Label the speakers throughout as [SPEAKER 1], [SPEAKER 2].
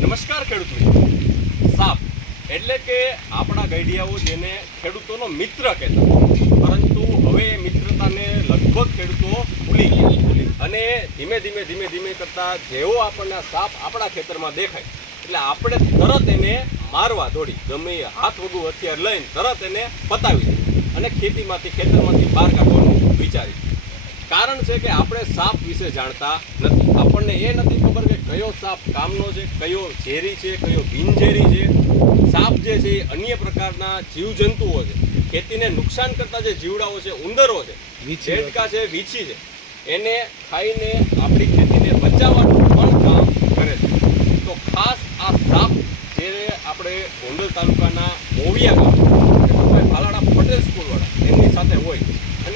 [SPEAKER 1] નમસ્કાર ખેડૂત સાપ એટલે કે આપણા ગઈડિયાઓ જેને ખેડૂતોનો મિત્ર કહેતા પરંતુ હવે એ મિત્રતાને લગભગ ખેડૂતો ભૂલી ગયા અને ધીમે ધીમે ધીમે ધીમે કરતાં જેવો આપણને સાપ આપણા ખેતરમાં દેખાય, એટલે આપણે તરત એને મારવા દોડી, ગમે હાથ વગું હથિયાર લઈને તરત એને પતાવી અને ખેતીમાંથી, ખેતરમાંથી બહાર કાઢવાનું વિચારી કારણ છે કે આપણે સાપ વિશે જાણતા નથી. આપણને એ નથી ખબર કે કયો સાપ કામનો છે કયો ઝેરી છે કયો બિનઝેરી છે. સાપ જે છે એ અન્ય પ્રકારના જીવજંતુઓ છે. ખેતીને નુકસાન કરતા જે જીવડાઓ છે ઉંદરો છે ઝેટકા છે વીછી છે એને ખાઈને આપણી ખેતીને બચાવવાનું પણ કામ કરે છે. તો ખાસ આ સાપ જે આપણે ગોંડલ તાલુકાના મોવિયા ગામ ભાલાડા પટેલ સ્કૂલવાળા એમની સાથે હોય.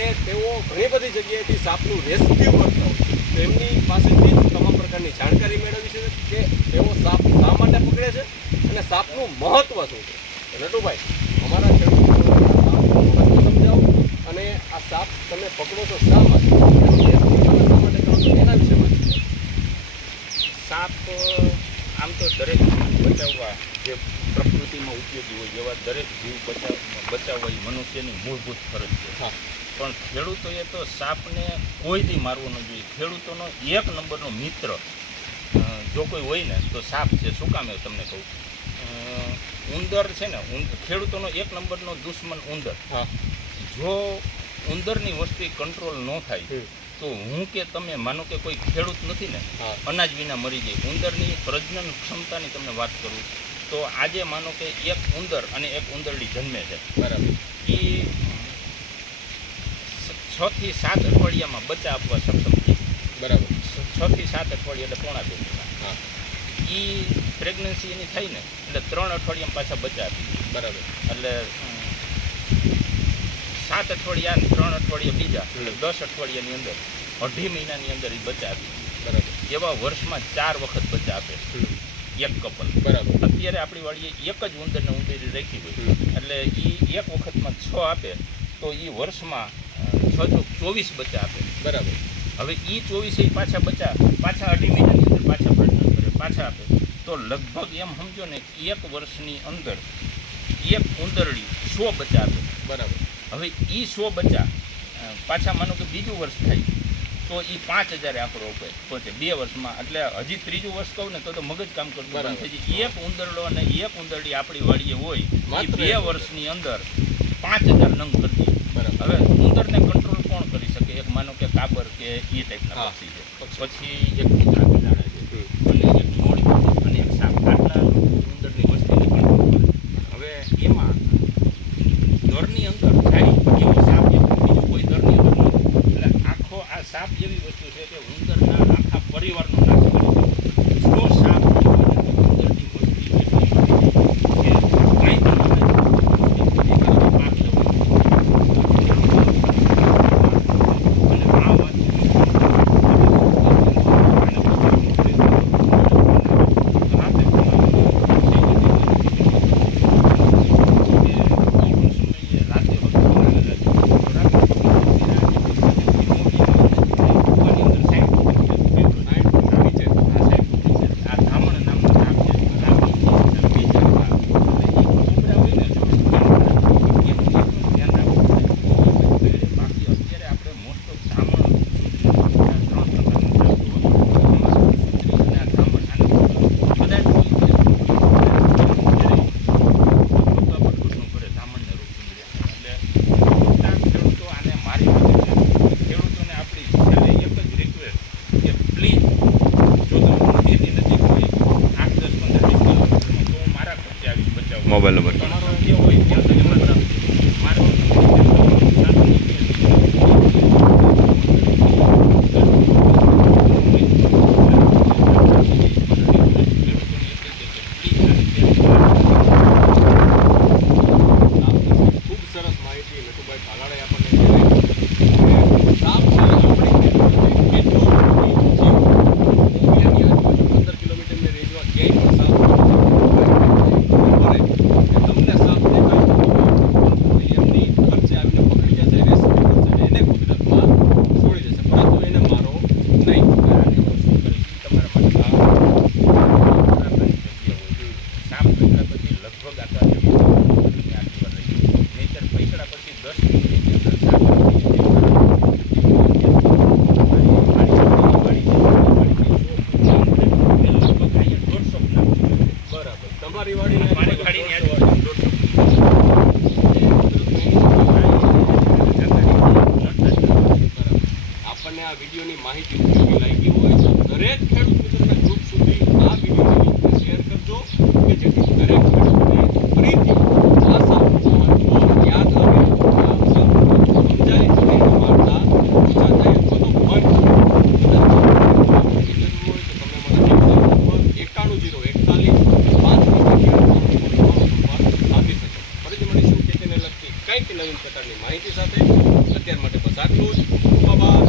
[SPEAKER 1] અને તેઓ ઘણી બધી જગ્યાએથી સાપનું રેસ્ક્યુ કરતા. હોય એમની પાસેથી તમામ પ્રકારની જાણકારી મેળવી છે કે તેઓ સાપ શા માટે પકડે છે અને સાપનું મહત્વ શું છે? તો નટુભાઈ, અમારા સમજાવો અને આ સાપ તમે પકડો તો શા માટે? શા માટે કરો તો એના વિશે
[SPEAKER 2] સાપ આમ તો દરેક જીવ બચાવવા જે પ્રકૃતિમાં ઉપયોગી હોય એવા દરેક જીવ બચાવ બચાવવા એ મનુષ્યની મૂળભૂત ફરજ છે. પણ ખેડૂતોએ તો સાપને કોઈથી મારવો ન જોઈએ. ખેડૂતોનો એક નંબરનો મિત્ર જો કોઈ હોય ને તો સાપ છે. શું કામ એવું તમને કહું? ઉંદર છે ને ખેડૂતોનો એક નંબરનો દુશ્મન ઉંદર. જો ઉંદરની વસ્તી કંટ્રોલ ન થાય. તો હું કે તમે માનો કે કોઈ ખેડૂત નથી ને અનાજ વિના મરી જાય. ઉંદરની પ્રજનન ક્ષમતાની તમને વાત કરું તો આજે માનો કે એક ઉંદર અને એક ઉંદરડી જન્મે છે.
[SPEAKER 1] બરાબર.
[SPEAKER 2] એ છ થી સાત અઠવાડિયામાં બચ્ચા આપવા સક્ષમ છે.
[SPEAKER 1] બરાબર.
[SPEAKER 2] છ થી સાત અઠવાડિયા એટલે પોણા બે
[SPEAKER 1] હા.
[SPEAKER 2] એ પ્રેગ્નન્સી એની થઈ ને એટલે ત્રણ અઠવાડિયામાં પાછા બચ્ચા આપી
[SPEAKER 1] બરાબર.
[SPEAKER 2] એટલે સાત અઠવાડિયા ત્રણ અઠવાડિયા બીજા. એટલે દસ અઠવાડિયાની અંદર અઢી મહિનાની અંદર એ બચ્ચા આપી
[SPEAKER 1] બરાબર
[SPEAKER 2] એવા વર્ષમાં ચાર વખત બચ્ચા આપે એક કપલ.
[SPEAKER 1] બરાબર.
[SPEAKER 2] અત્યારે આપણી વાળીએ એક જ ઉંદરને ઉંદરી રાખી હોય. એટલે એ એક વખતમાં છ આપે તો એ વર્ષમાં છ ચોક ચોવીસ બચ્ચા આપે
[SPEAKER 1] બરાબર.
[SPEAKER 2] હવે એ ચોવીસે પાછા બચ્ચા પાછા અઢી મહિનાની અંદર પાછા પ્રજનન કરે પાછા આપે. તો લગભગ એમ સમજો ને એક વર્ષની અંદર એક ઉંદરડી સો બચ્ચા આપે
[SPEAKER 1] બરાબર.
[SPEAKER 2] હવે એ સો બચ્ચા પાછા માનો કે બીજું વર્ષ થાય તો એ પાંચ હજારે આંકડો પહોંચે બે વર્ષમાં. એટલે હજી ત્રીજું વર્ષ કહું ને તો તો મગજ કામ કરતું. થઈ જાય. એક ઉંદરડો અને એક ઉંદરડી આપણી વાડીએ હોય એ બે વર્ષની અંદર પાંચ હજાર નંગ
[SPEAKER 1] કરતી
[SPEAKER 2] હવે ઉંદરને કંટ્રોલ કોણ કરી શકે? એક માનો કે કાબર કે એ ટાઈપના પક્ષી છે. પછી એક કૂતરા બિલાડા છે અને એક મોડી અને એક સાપ આટલા ઉંદરની વસ્તીને કંટ્રોલ કરે હવે એમાં દરની અંદર જાય એવો સાપ એક બીજું કોઈ દરની અંદર નથી એટલે આખો આ સાપ જેવી વસ્તુ છે કે ઉંદરના આખા પરિવારનો નાશ કરી શકે જો સાપ ન હોય ને તો ઉંદરની વસ્તી એટલી બધી કે કાંઈ પણ ન થાય. એ તરત પાક લેવાય. અને આ વાત ખેડૂતોને આપણી છેલ્લે એક જ રિક્વેસ્ટ કે પ્લીઝ જો તમે નદીની નજીક હોય આઠ દસ પંદર વીસ કિલોમીટરમાં તો હું મારા ખર્ચે આવીશ બચાવવા
[SPEAKER 3] મોબાઈલ નંબર
[SPEAKER 2] તમને આ વિડીયોની માહિતી
[SPEAKER 1] ઉપયોગી લાગી હોય તો દરેક ખેડૂત મિત્રોના ગ્રુપ સુધી આ વીડિયો લિંકને શેર કરજો કે જેથી દરેક ખેડૂતને ફરીથી આ સારું યાદ આવે સમજાય અને મારતા એકતાલીસ પાંચ આપી શકો ફરીથી મળીશું નવીન પ્રકારની માહિતી સાથે. અત્યાર માટે બસ આટલું જ. બાબા